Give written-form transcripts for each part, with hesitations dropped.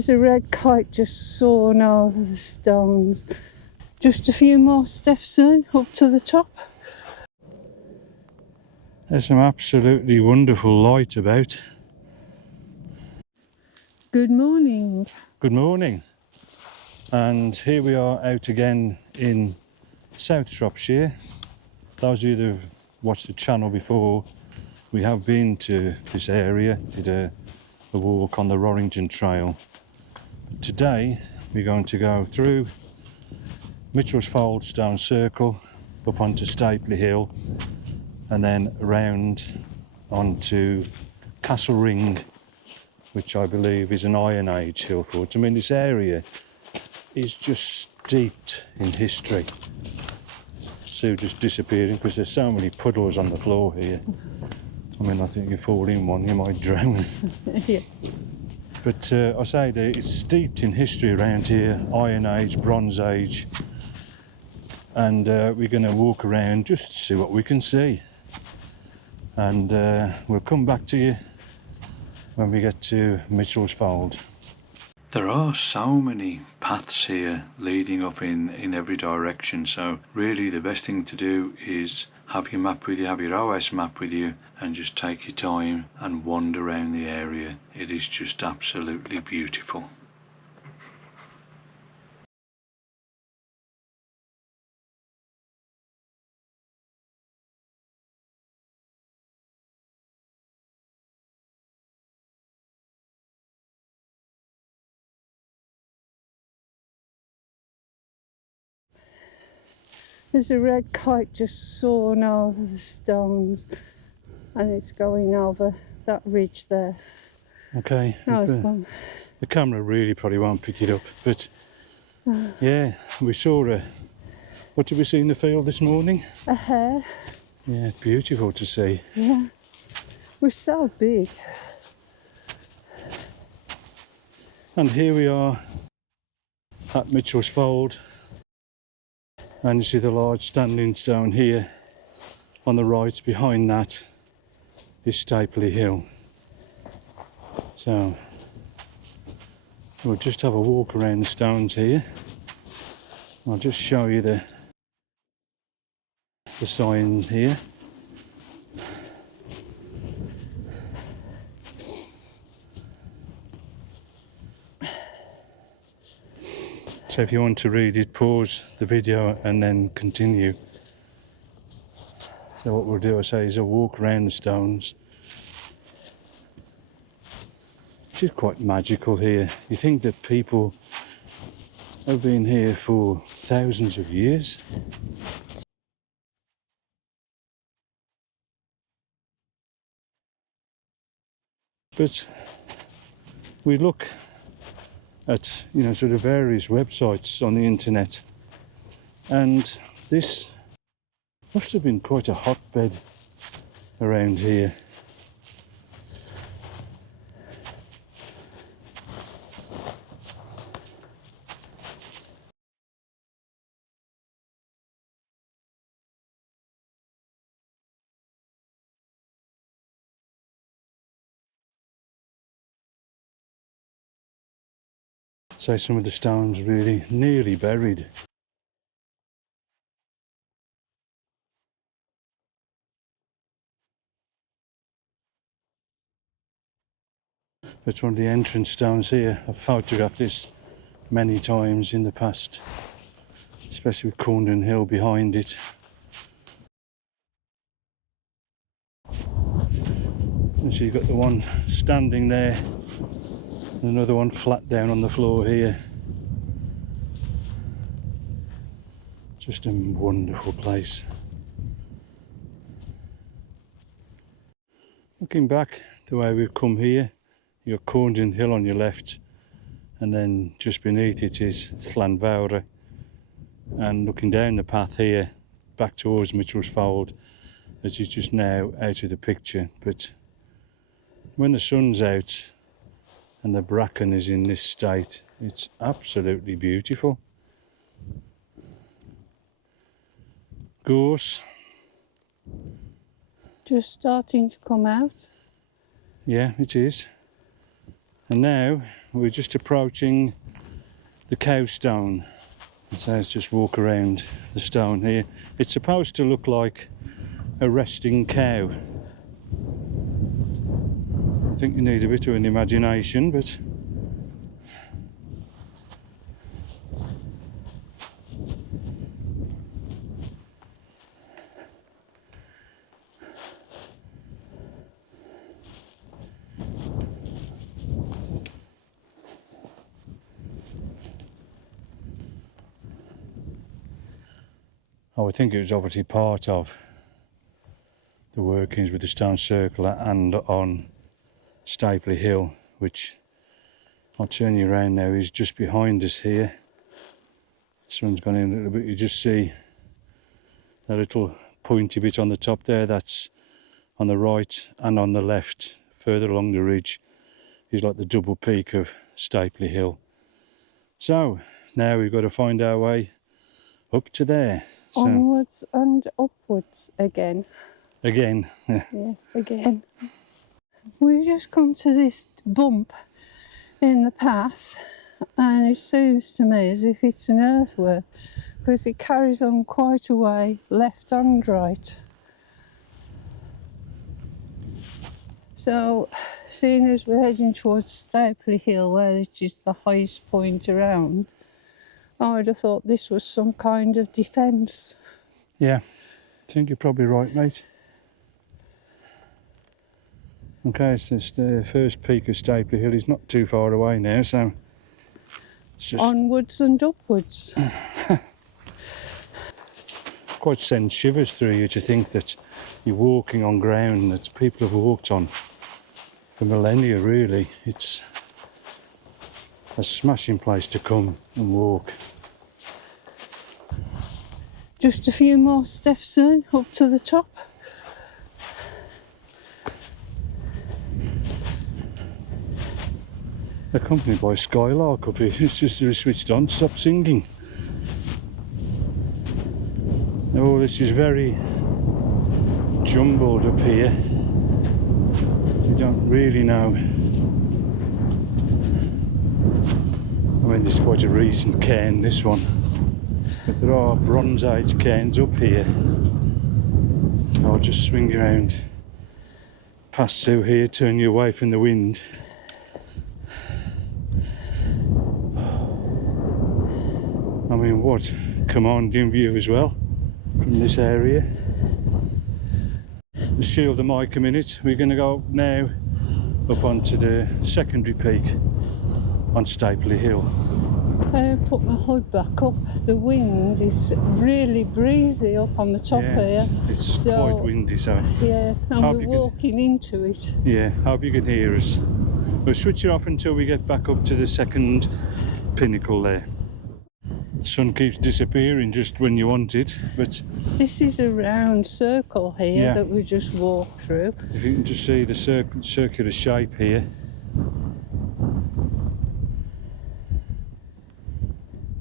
There's a red kite just soaring over the stones. Just a few more steps then, up to the top. There's some absolutely wonderful light about. Good morning. Good morning. And here we are out again in South Shropshire. Those of you that have watched the channel before, we have been to this area, did a walk on the Rorrington Trail. Today we're going to go through Itchellsfold Stone Circle, up onto Stapeley Hill, and then around onto Castle Ring, which I believe is an Iron Age hill fort. I mean, this area is just steeped in history. Sue just disappearing because there's so many puddles on the floor here. I mean, I think you fall in one, you might drown. Yeah. But I say that it's steeped in history around here, Iron Age, Bronze Age. And we're going to walk around just to see what we can see. And we'll come back to you when we get to Itchellsfold. There are so many paths here leading up in every direction, so really the best thing to do is have your map with you, have your OS map with you, and just take your time and wander around the area. It is just absolutely beautiful. There's a red kite just soaring over the stones, and it's going over that ridge there. Okay, Now it's gone. the camera really probably won't pick it up, but yeah, we saw what did we see in the field this morning? A hare. Yeah, it's beautiful to see. Yeah. We're so big. And here we are at Itchellsfold, and you see the large standing stone here on the right. Behind that is Stapeley Hill. So we'll just have a walk around the stones here. I'll just show you the signs here. So if you want to read it, pause the video and then continue. So what we'll do, I say, is a walk around the stones. It's just quite magical here. You think that people have been here for thousands of years. But we look at, you know, sort of various websites on the internet, and this must have been quite a hotbed around here. So some of the stones really nearly buried. It's one of the entrance stones here. I've photographed this many times in the past, especially with Corndon Hill behind it. And so you've got the one standing there, and another one flat down on the floor here. Just a wonderful place. Looking back the way we've come here, you've got Corndon Hill on your left, and then just beneath it is Llanfawr. And looking down the path here, back towards Itchellsfold, that is just now out of the picture. But when the sun's out and the bracken is in this state, it's absolutely beautiful. Gorse. Just starting to come out. Yeah, it is. And now we're just approaching the cow stone. So let's just walk around the stone here. It's supposed to look like a resting cow. I think you need a bit of an imagination, but I would think it was obviously part of the workings with the stone circle and on Stapeley Hill, which I'll turn you around now, is just behind us here. The sun's gone in a little bit, you just see that little pointy bit on the top there. That's on the right, and on the left further along the ridge is like the double peak of Stapeley Hill. So now we've got to find our way up to there. So, onwards and upwards again. Again. Yeah, again. We've just come to this bump in the path, and it seems to me as if it's an earthwork, because it carries on quite a way left and right. So, seeing as we're heading towards Stapeley Hill, which is the highest point around, I would have thought this was some kind of defence. Yeah, I think you're probably right, mate. Okay, so it's the first peak of Stapeley Hill. Is not too far away now, so it's just onwards and upwards. quite sends shivers through you to think that you're walking on ground that people have walked on for millennia, really. It's a smashing place to come and walk. Just a few more steps then, up to the top. Accompanied by Skylark up here. It's just switched on, stop singing. Oh, this is very jumbled up here. You don't really know. I mean, this is quite a recent cairn, this one. But there are Bronze Age cairns up here. I'll just swing around, pass through here, turn you away from the wind. I mean, what commanding view as well from this area. Let's shield the mic a minute. We're going to go now up onto the secondary peak on Stapeley Hill. I put my hood back up. The wind is really breezy up on the top here. It's quite windy, so yeah, and we're walking into it. Yeah, hope you can hear us. We'll switch it off until we get back up to the second pinnacle there. The sun keeps disappearing just when you want it, but this is a round circle here that we just walked through. If you can just see the circular shape here.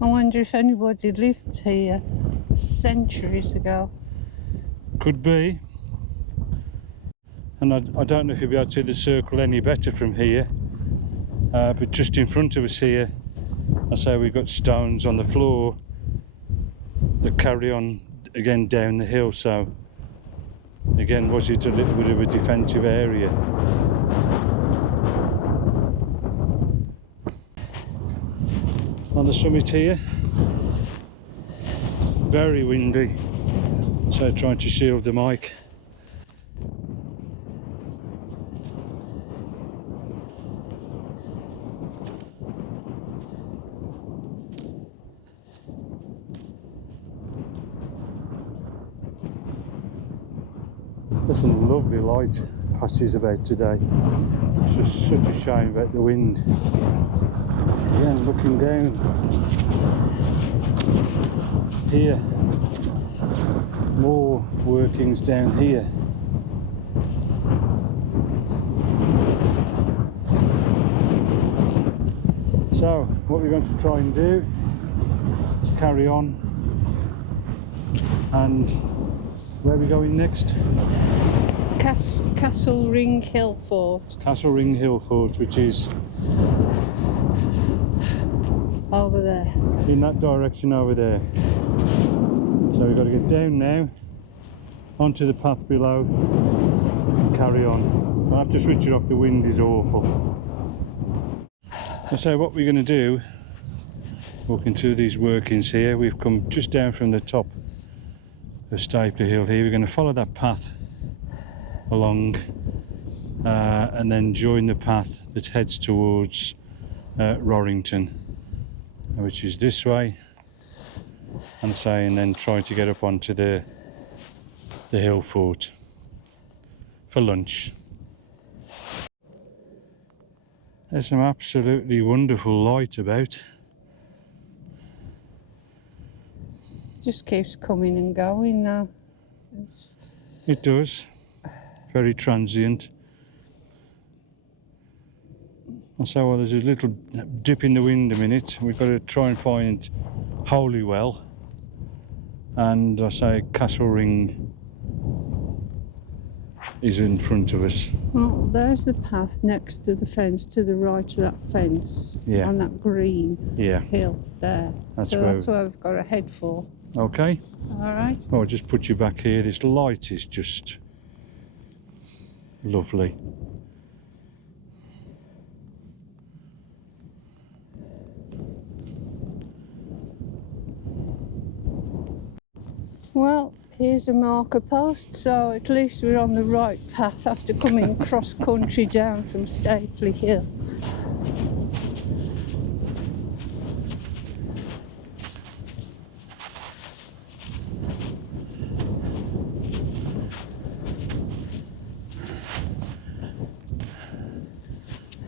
I wonder if anybody lived here centuries ago. Could be. And I don't know if you'll be able to see the circle any better from here, but just in front of us here, I say we've got stones on the floor that carry on again down the hill, so again, was it a little bit of a defensive area? On the summit here, very windy, so trying to shield the mic. There's some lovely light patches about today. It's just such a shame about the wind. Again, looking down here, more workings down here. So what we're going to try and do is carry on, and where are we going next? Castle Ring Hill Fort. Castle Ring Hill Fort, which is Over there. in that direction over there. So we've got to get down now, onto the path below, and carry on. I'll have to switch it off, the wind is awful. So what we're going to do, walking through these workings here, we've come just down from the top of Stapeley Hill here. We're going to follow that path along and then join the path that heads towards Rorrington, which is this way, and then try to get up onto the hill fort for lunch. There's some absolutely wonderful light about. Just keeps coming and going now. It does. Very transient. And so well, there's a little dip in the wind a minute. We've got to try and find Holywell, and I say Castle Ring is in front of us. Well, there's the path next to the fence, to the right of that fence, Yeah. on that green hill there. That's that's where we've got to head for. Okay. All right. I'll just put you back here. This light is just lovely. Well, here's a marker post, so at least we're on the right path after coming cross country down from Stapeley Hill.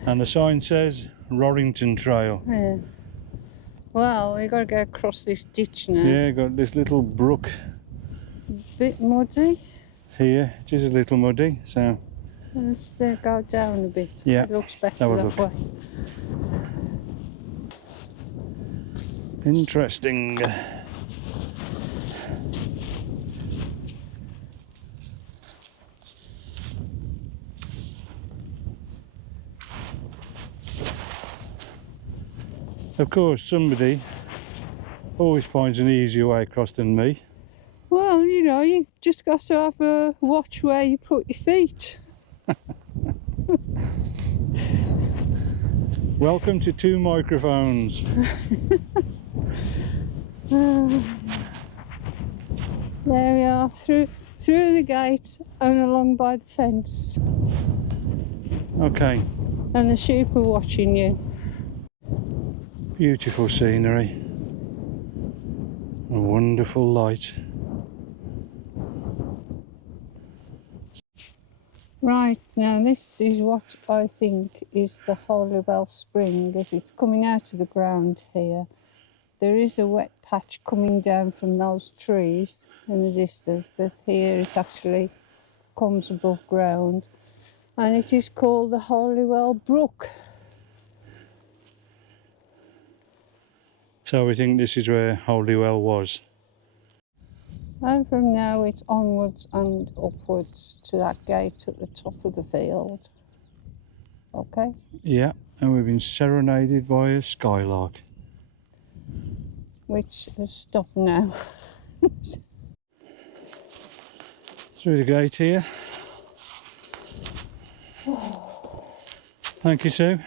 And the sign says Rorrington Trail. Yeah. Well, we've got to go across this ditch now. Yeah, got this little brook Bit muddy. here. It is a little muddy, so Let's go down a bit. Yeah, It looks better have a that look. way. interesting. Of course, somebody always finds an easier way across than me. Well, you know, you just got to have a watch where you put your feet. Welcome to two microphones. There we are, through the gate and along by the fence. Okay, And the sheep are watching you. beautiful scenery. A wonderful light. Right, now this is what I think is the Holywell Spring, as it's coming out of the ground here. There is a wet patch coming down from those trees in the distance, but here it actually comes above ground. And it is called the Holywell Brook. So we think this is where Holywell was. And from now it's onwards and upwards to that gate at the top of the field. Okay? Yeah, and we've been serenaded by a skylark. Which has stopped now. Through the gate here. Thank you, Sue.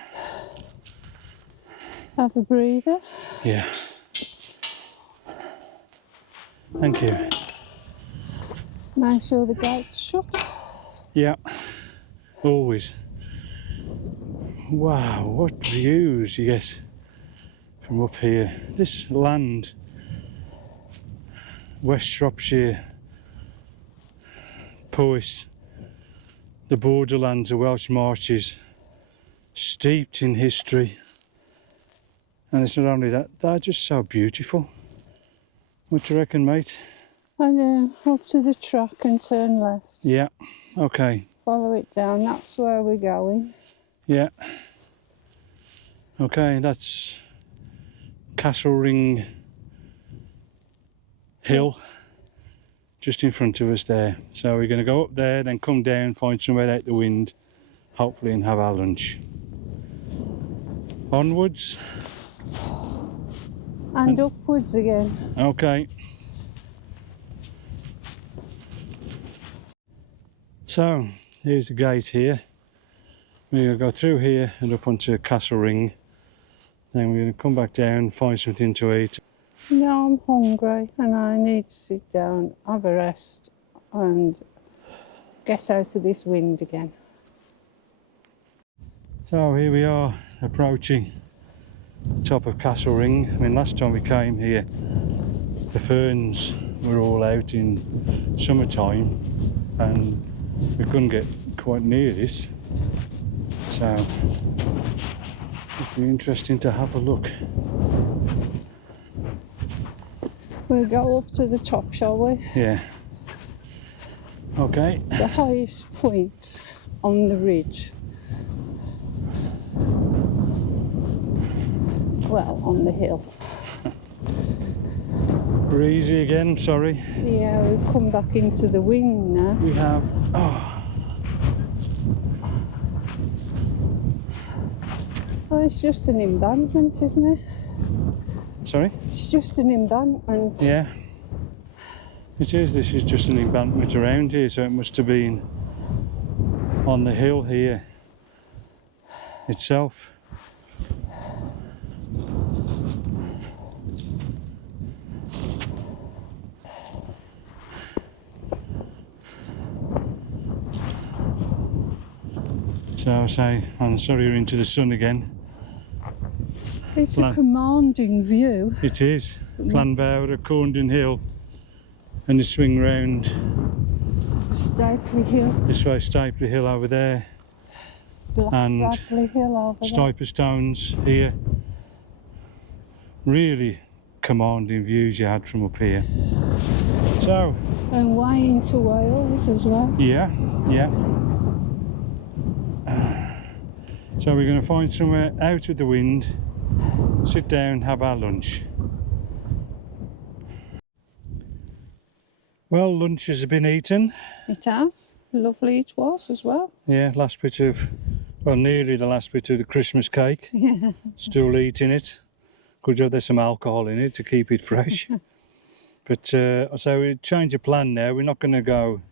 Have a breather. Yeah. Thank you. Make sure the gate's shut. Yeah, always. Wow, what views you get from up here. This land, West Shropshire, Powys, the borderlands of Welsh Marches, steeped in history. And it's not only that, they're just so beautiful. What do you reckon, mate? And up to the track and turn left. Yeah, okay. Follow it down, that's where we're going. Yeah. Okay, that's Castle Ring Hill, just in front of us there. So we're going to go up there, then come down, find somewhere out the wind, hopefully, and have our lunch. Onwards. And upwards again. Okay. So here's the gate here. We're going to go through here and up onto Castle Ring. Then we're going to come back down, find something to eat. Now I'm hungry and I need to sit down, have a rest and get out of this wind again. So here we are approaching the top of Castle Ring. I mean, last time we came here the ferns were all out in summertime and we couldn't get quite near this, so it'll be interesting to have a look. We'll go up to the top, shall we? Yeah. Okay. The highest point on the ridge. Well, on the hill. We're easy again, sorry. Yeah, we've come back into the wind now. We have. Oh. Oh, it's just an embankment, isn't it? Sorry? It's just an embankment. Yeah. It is. This is just an embankment around here, so it must have been on the hill here itself. So I say, I'm sorry you're into the sun again. It's a commanding view. It is. Llanfawr, Corndon Hill, and you swing round Stapeley Hill. this way, Stapeley Hill over there, and Bradley Hill over there. Stiper Stones here. Really commanding views you had from up here. So. And way into Wales as well. Yeah, yeah. So we're going to find somewhere out of the wind, sit down, have our lunch. Well, lunch has been eaten. It has. Lovely it was as well. Yeah, last bit of, well, nearly the last bit of the Christmas cake. Yeah. Still eating it. Good job there's some alcohol in it to keep it fresh. But so we change of plan now. We're not going to go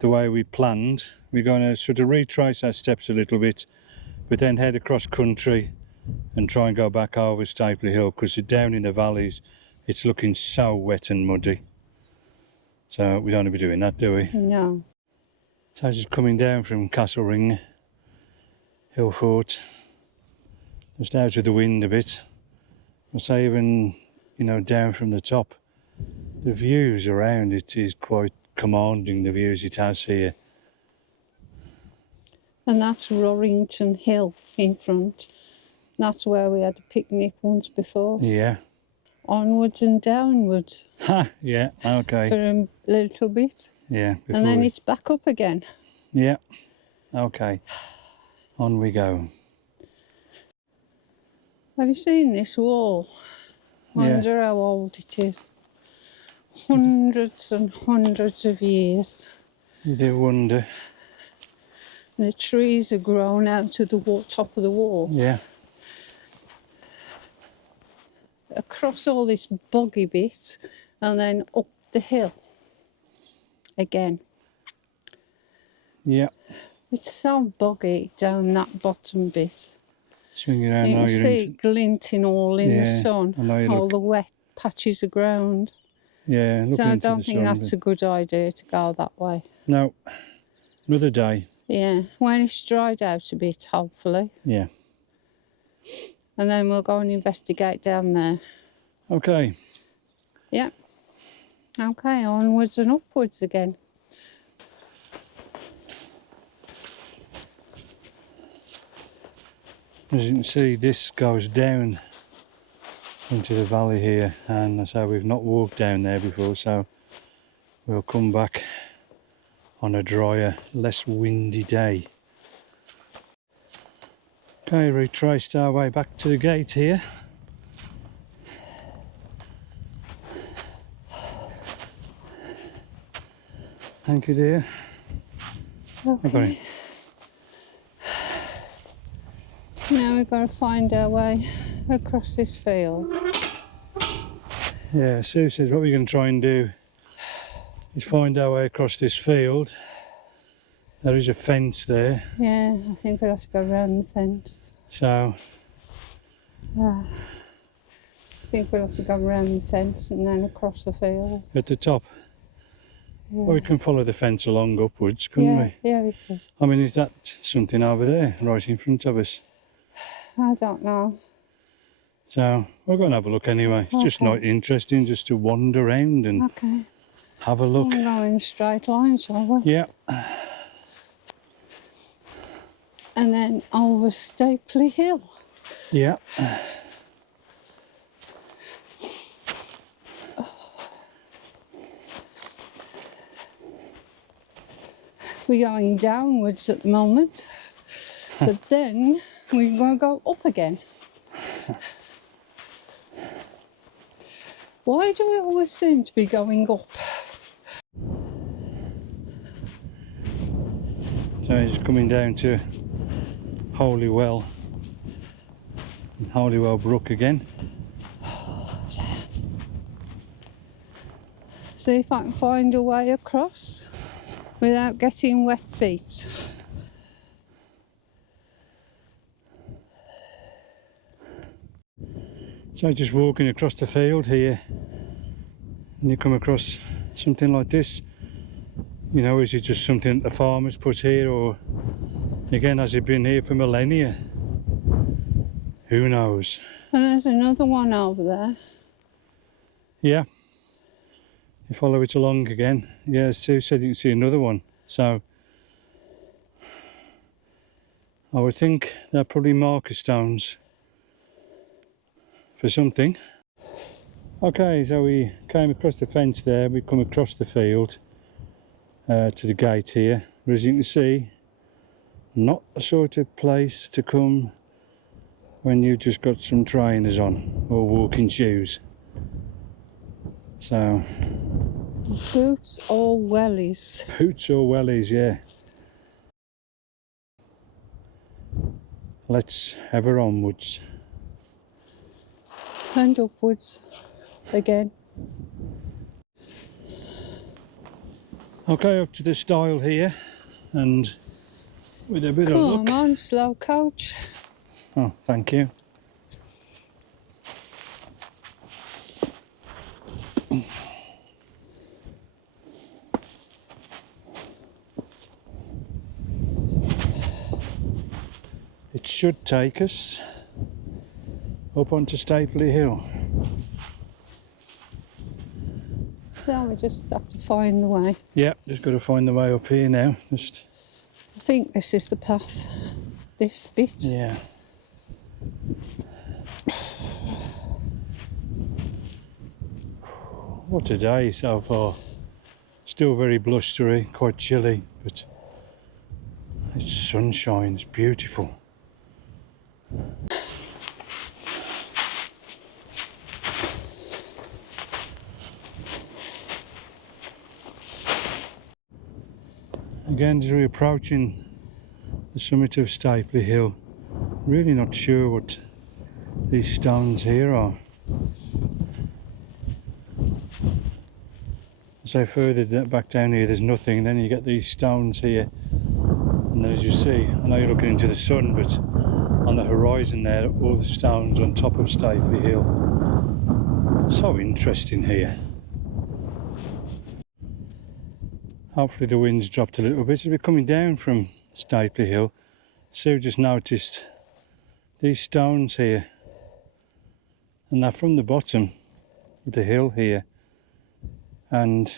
the way we planned. We're going to sort of retrace our steps a little bit, but then head across country and try and go back over Stapeley Hill, because down in the valleys it's looking so wet and muddy. So we don't want to be doing that, do we? No. So just coming down from Castle Ring, Hill Fort, just out of the wind a bit. I'll say even, you know, down from the top, the views around it is quite commanding, the views it has here. And that's Rorrington Hill in front. That's where we had a picnic once before. Yeah. Onwards and downwards. Ha, yeah, okay. For a little bit. Yeah. And then it's back up again. Yeah, okay. On we go. Have you seen this wall? I Yeah. wonder how old it is. Hundreds and hundreds of years. You do wonder. And the trees are grown out of the top of the wall. Yeah. Across all this boggy bit and then up the hill again. Yeah. It's so boggy down that bottom bit. Swing around You now can you're see into... it glinting all in the sun, I know you all look... the wet patches of ground. Yeah, look So I into don't the think sun, that's a good idea to go that way. No, another day. Yeah, when it's dried out a bit, hopefully. Yeah. And then we'll go and investigate down there. Okay. Yeah. Okay, onwards and upwards again. As you can see, this goes down into the valley here, and as I say, we've not walked down there before, so we'll come back on a drier, less windy day. Okay, retraced our way back to the gate here. Thank you, dear. I got it. Okay. Now we've got to find our way across this field. Yeah, Sue says what we're going to try and do is find our way across this field. There is a fence there. Yeah, I think we'll have to go around the fence. So, I think we'll have to go around the fence and then across the field. at the top. Yeah. Well, we can follow the fence along upwards, couldn't we? Yeah, we could. I mean, is that something over there, right in front of us? I don't know. So, we're going to have a look anyway. It's just Okay. not interesting just to wander around and Okay. have a look. We'll go in a straight line, shall we? Yeah. And then over Stapeley Hill. Yeah. We're going downwards at the moment, but then we're going to go up again. Why do we always seem to be going up? So it's coming down to Holywell and Holywell Brook again. See if I can find a way across without getting wet feet. So just walking across the field here and you come across something like this. You know, is it just something that the farmers put here, or again, has it been here for millennia? Who knows? And there's another one over there. Yeah. You follow it along again. Yeah, Sue said you can see another one. So I would think they're probably marker stones for something. Okay, so we came across the fence there, we come across the field to the gate here. But as you can see, not the sort of place to come when you've just got some trainers on or walking shoes. So, Boots or wellies. boots or wellies, yeah. Let's have her onwards. And upwards again. Okay, up to the stile here, and with a bit of luck. Come on, slow coach. Oh, thank you. It should take us up onto Stapeley Hill. So we just have to find the way. Yeah, just got to find the way up here now. Just I think this is the path. This bit. yeah. What a day so far. Still very blustery, quite chilly, but it's sunshine, it's beautiful. Again, as we're approaching the summit of Stapeley Hill, really not sure what these stones here are. So further back down here there's nothing, then you get these stones here, and then as you see, I know you're looking into the sun, but on the horizon there, all the stones on top of Stapeley Hill. So interesting here. Hopefully the wind's dropped a little bit. As we're coming down from Stapeley Hill, Sue just noticed these stones here, and they're from the bottom of the hill here, and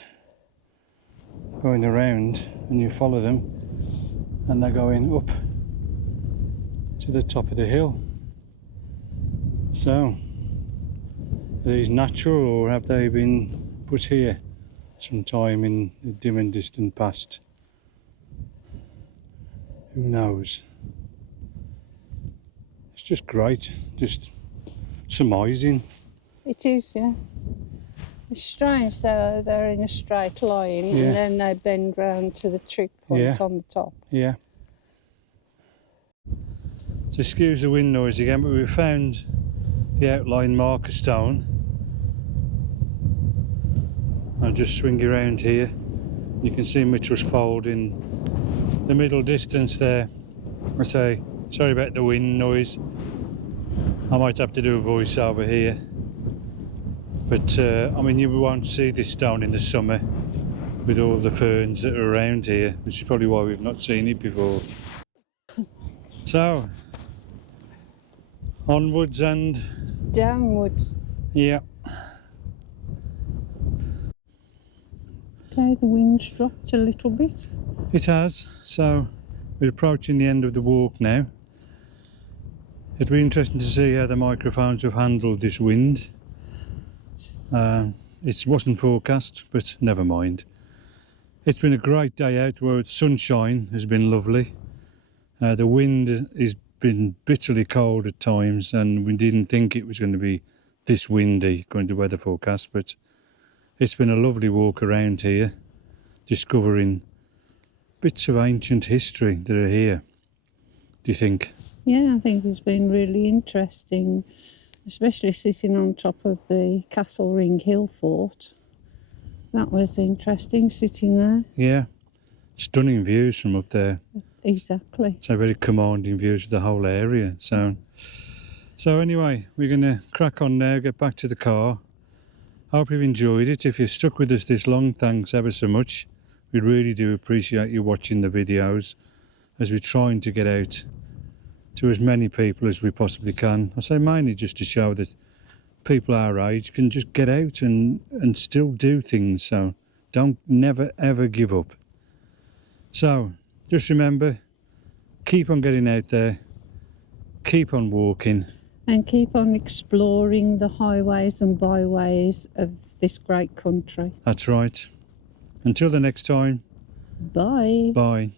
going around, and you follow them and they're going up to the top of the hill. So are these natural, or have they been put here sometime in the dim and distant past? Who knows? It's just great, just surmising. It is, yeah. It's strange though, they're in a straight line Yeah. and then they bend round to the trig point Yeah. on the top. Yeah. So excuse the wind noise again, but we found the outline marker stone. I'll just swing you around here. You can see Mitchell's Fold in the middle distance there. I say, sorry about the wind noise. I might have to do a voice over here. But I mean, you won't see this stone in the summer with all the ferns that are around here, which is probably why we've not seen it before. So, onwards and Downwards. yeah. Okay, the wind's dropped a little bit. It has, so we're approaching the end of the walk now. It'll be interesting to see how the microphones have handled this wind. It wasn't forecast, but never mind. It's been a great day out where the sunshine has been lovely. The wind has been bitterly cold at times, and we didn't think it was going to be this windy according to weather forecast, but it's been a lovely walk around here, discovering bits of ancient history that are here. Do you think? Yeah, I think it's been really interesting, especially sitting on top of the Castle Ring Hill fort. That was interesting, sitting there. Yeah, stunning views from up there. Exactly. So very commanding views of the whole area. So anyway, we're going to crack on now, get back to the car. I hope you've enjoyed it. If you've stuck with us this long, thanks ever so much. We really do appreciate you watching the videos as we're trying to get out to as many people as we possibly can. I say mainly just to show that people our age can just get out and still do things. So never ever give up. So just remember, keep on getting out there, keep on walking. And keep on exploring the highways and byways of this great country. That's right. Until the next time. Bye. Bye.